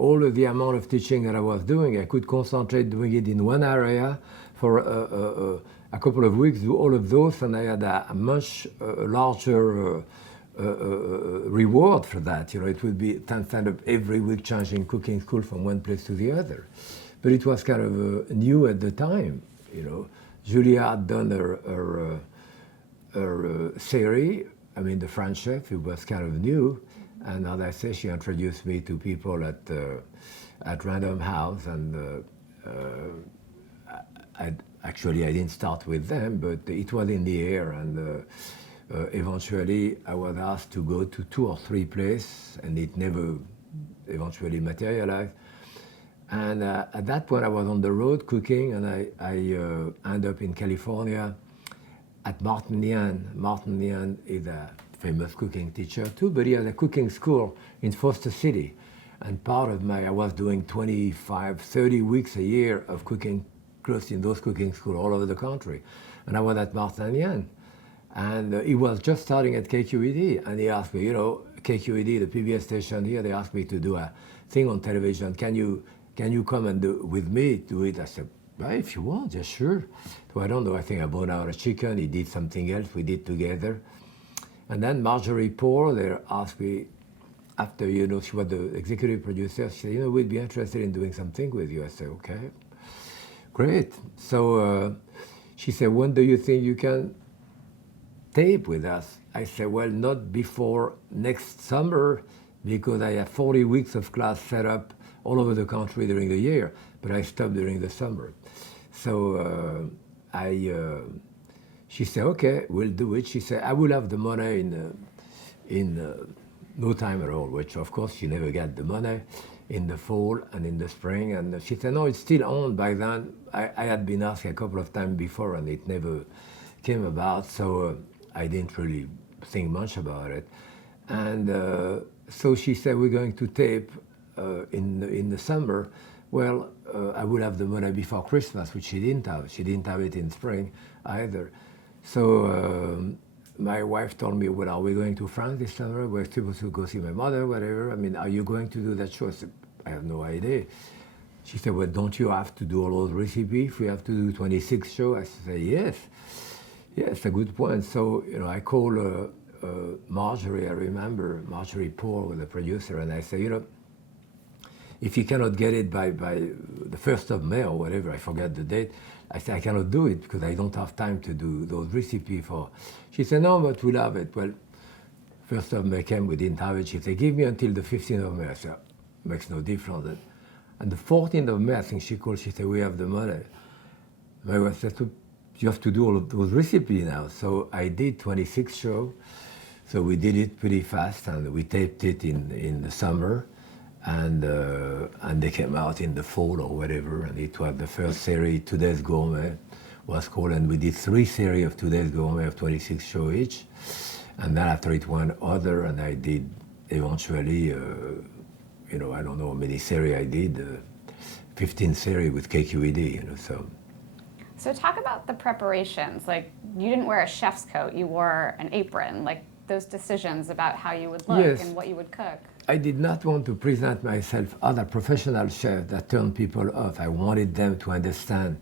all of the amount of teaching that I was doing, I could concentrate doing it in one area for a couple of weeks, do all of those, and I had a much larger reward for that. It would be kind of every week changing cooking school from one place to the other. But it was kind of new at the time. Julia had done her series. I mean, the French chef, it was kind of new. And as I say, she introduced me to people at Random House, and I didn't start with them, but it was in the air, and eventually I was asked to go to 2 or 3 places, and it never eventually materialized. And at that point, I was on the road cooking, and I ended up in California at Martin Yan. Martin Yan is a famous cooking teacher too, but he had a cooking school in Foster City. And I was doing 25, 30 weeks a year of cooking close in those cooking schools all over the country. And I was at Martin Yan. And he was just starting at KQED. And he asked me, KQED, the PBS station here, they asked me to do a thing on television. Can you come and do it? I said, well, if you want, yeah, sure. So I don't know, I think I bought out a chicken, he did something else, we did together. And then Marjorie Poore, they asked me, after, she was the executive producer, she said, we'd be interested in doing something with you. I said, okay, great. So she said, when do you think you can tape with us? I said, well, not before next summer, because I have 40 weeks of class set up all over the country during the year, but I stopped during the summer. So she said, okay, we'll do it. She said, I will have the money in no time at all, which of course she never got the money in the fall and in the spring. And she said, no, it's still on by then. I had been asked a couple of times before and it never came about. So I didn't really think much about it. And so she said, we're going to tape in the summer. Well, I would have the money before Christmas, which she didn't have. She didn't have it in spring either. So my wife told me, well, are we going to France this summer? We're supposed to go see my mother, whatever. I mean, are you going to do that show? I said, I have no idea. She said, well, don't you have to do all those recipes? If we have to do 26 shows? I said, yes. Yes, a good point. So, I called Marjorie, I remember, Marjorie Poore, the producer, and I said, if you cannot get it by the 1st of May or whatever, I forget the date, I said, I cannot do it because I don't have time to do those recipes for. She said, no, but we'll have it. Well, 1st of May came, we didn't have it. She said, give me until the 15th of May. I said, makes no difference. And the 14th of May, I think she called, she said, we have the money. My wife said, you have to do all of those recipes now. So I did 26 shows. So we did it pretty fast, and we taped it in the summer. And they came out in the fall or whatever, and it was the first series, Today's Gourmet was called, and we did 3 series of Today's Gourmet of 26 shows each. And then after it went other, and I did eventually, I don't know how many series I did, 15 series with KQED, so. So talk about the preparations. Like, you didn't wear a chef's coat, you wore an apron, like those decisions about how you would look Yes. and what you would cook. I did not want to present myself as a professional chef that turned people off. I wanted them to understand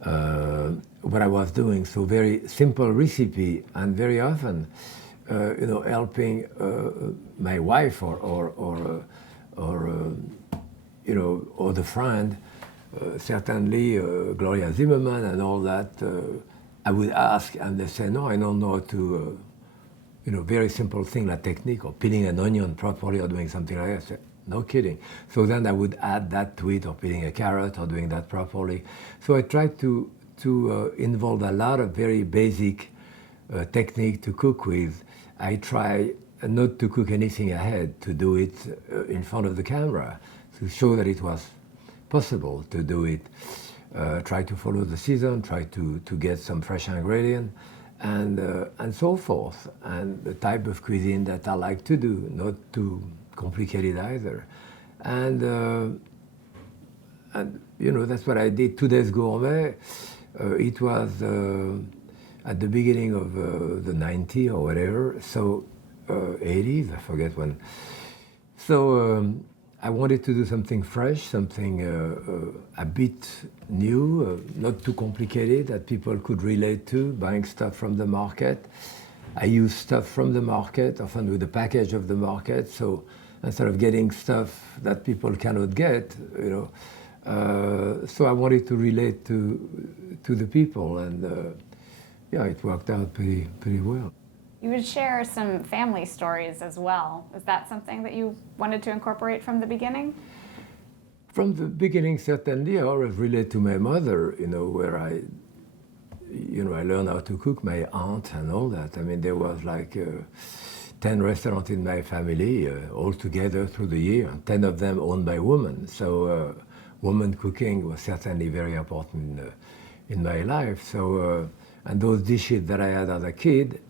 what I was doing. So very simple recipe, and very often, helping my wife or the friend, certainly Gloria Zimmerman and all that. I would ask, and they say, no, I don't know how to. Very simple thing like technique, or peeling an onion properly, or doing something like that. I said, no kidding. So then I would add that to it, or peeling a carrot, or doing that properly. So I tried to involve a lot of very basic technique to cook with. I try not to cook anything ahead, to do it in front of the camera, to show that it was possible to do it. Try to follow the season, try to get some fresh ingredient. And so forth, and the type of cuisine that I like to do, not too complicated either. And that's what I did. Today's Gourmet, it was at the beginning of the 90s or whatever, so 80s, I forget when. So I wanted to do something fresh, something a bit new, not too complicated, that people could relate to, buying stuff from the market. I use stuff from the market, often with the package of the market, so instead of getting stuff that people cannot get, so I wanted to relate to the people, and yeah, it worked out pretty well. You would share some family stories as well. Is that something that you wanted to incorporate from the beginning? From the beginning, certainly, I always relate to my mother, where I learned how to cook, my aunt and all that. I mean, there was like 10 restaurants in my family all together through the year, 10 of them owned by women. So woman cooking was certainly very important in my life. So, and those dishes that I had as a kid,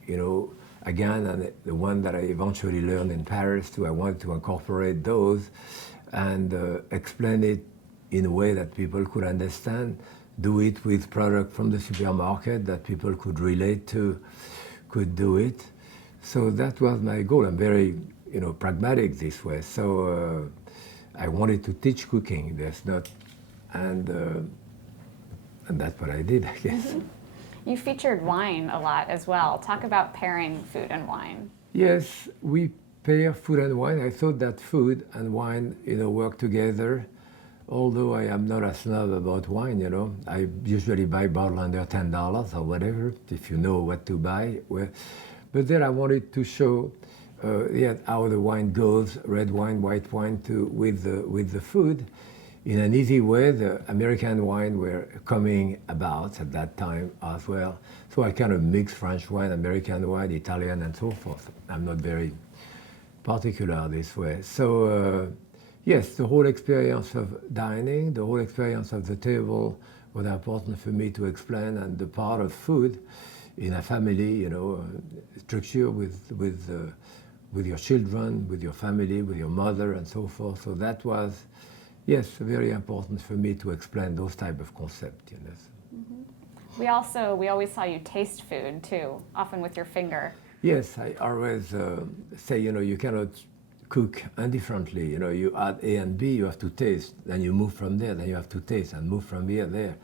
again, and the one that I eventually learned in Paris too, I wanted to incorporate those and explain it in a way that people could understand, do it with product from the supermarket that people could relate to, could do it. So that was my goal. I'm very, pragmatic this way. So I wanted to teach cooking. There's not, and that's what I did, I guess. Mm-hmm. You featured wine a lot as well. Talk about pairing food and wine. Yes, we pair food and wine. I thought that food and wine, work together. Although I am not a snob about wine, I usually buy a bottle under $10 or whatever, if you know what to buy. But then I wanted to show how the wine goes, red wine, white wine, with the food. In an easy way, the American wine were coming about at that time as well. So I kind of mixed French wine, American wine, Italian, and so forth. I'm not very particular this way. So yes, the whole experience of dining, the whole experience of the table was important for me to explain, and the part of food in a family, structure with your children, with your family, with your mother, and so forth. So that was, yes, very important for me to explain those type of concepts. Mm-hmm. We always saw you taste food too, often with your finger. Yes, I always say, you cannot cook indifferently. You add A and B, you have to taste, then you move from there, then you have to taste and move from here there.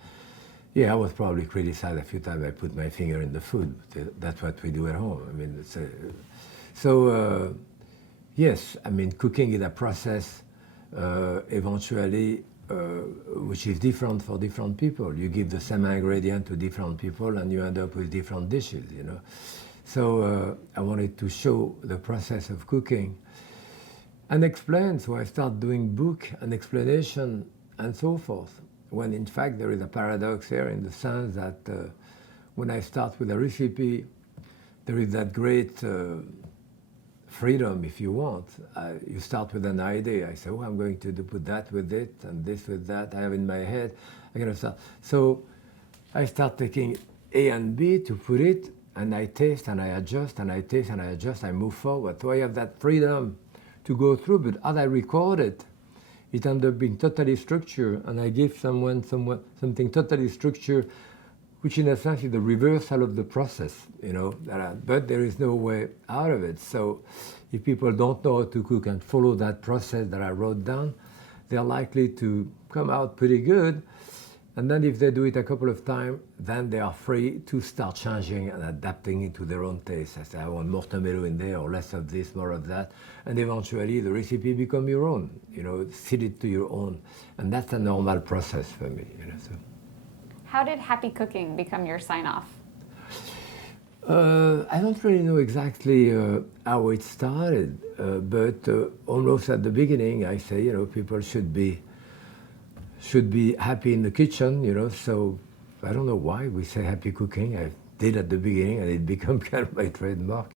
Yeah, I was probably criticized a few times I put my finger in the food. That's what we do at home. I mean, yes, I mean, cooking is a process eventually which is different for different people. You give the same ingredient to different people and you end up with different dishes, So I wanted to show the process of cooking and explain, so I start doing book and explanation and so forth. When in fact there is a paradox here in the sense that when I start with a recipe, there is that great freedom, if you want. You start with an idea. I say, oh, I'm going to put that with it and this with that. I have in my head. I'm going to start. So I start taking A and B to put it, and I taste and I adjust and I taste and I adjust. I move forward. So I have that freedom to go through. But as I record it, it ends up being totally structured, and I give someone something totally structured, which in a sense is the reversal of the process, but there is no way out of it. So if people don't know how to cook and follow that process that I wrote down, they're likely to come out pretty good. And then if they do it a couple of times, then they are free to start changing and adapting it to their own taste. I say, I want more tomato in there, or less of this, more of that. And eventually the recipe becomes your own, fit it to your own. And that's a normal process for me, So. How did happy cooking become your sign-off? I don't really know exactly how it started, but almost at the beginning, I say, people should be happy in the kitchen, so I don't know why we say happy cooking. I did at the beginning, and it became kind of my trademark.